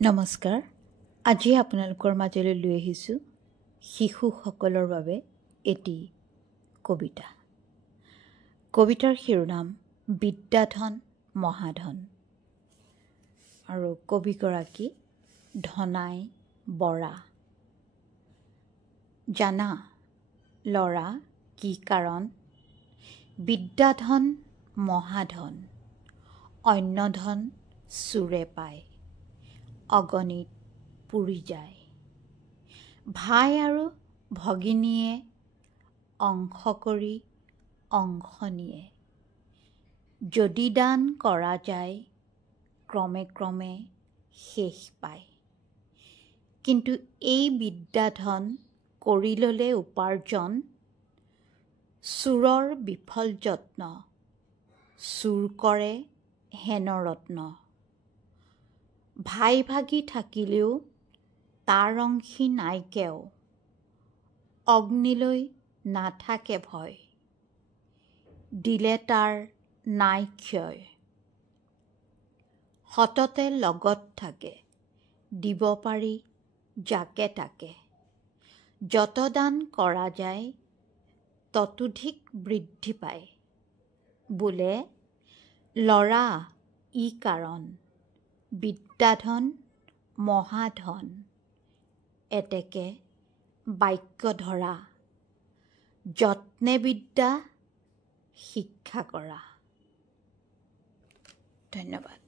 নমস্কাৰ। আজি আপোনালোকৰ মাজলৈ লৈ আহিছোঁ শিশুসকলৰ বাবে এটি কবিতা। কবিতাৰ শিৰোনাম বিদ্যাধন মহাধন আৰু কবিগৰাকী ধনাই বৰা। জানা ল'ৰা কি কাৰণ, বিদ্যাধন মহাধন, অন্য ধন চোৰে পায়, অগণিত পুৰি যায়। ভাই আৰু ভগিনীয়ে অংশ কৰি অংশ নিয়ে, যদি দান কৰা যায় ক্ৰমে ক্ৰমে শেষ পায়। কিন্তু এই বিদ্যাধন কৰি ল'লে উপাৰ্জন, চোৰৰ বিফল যত্ন, চোৰ কৰে হেন ৰত্ন। ভাই ভাগি থাকিলেও তাৰ অংশী নাইকেও, অগ্নিলৈ নাথাকে ভয়, দিলে তাৰ নাই ক্ষয়। সততে লগত থাকে, দিব পাৰি যাকে তাকে, যত দান কৰা যায় ততোধিক বৃদ্ধি পায়। বোলে ল'ৰা ই কাৰণ, বিদ্যাধন মহাধন, এতেকে বাক্য ধৰা, যত্নে বিদ্যা শিক্ষা কৰা। ধন্যবাদ।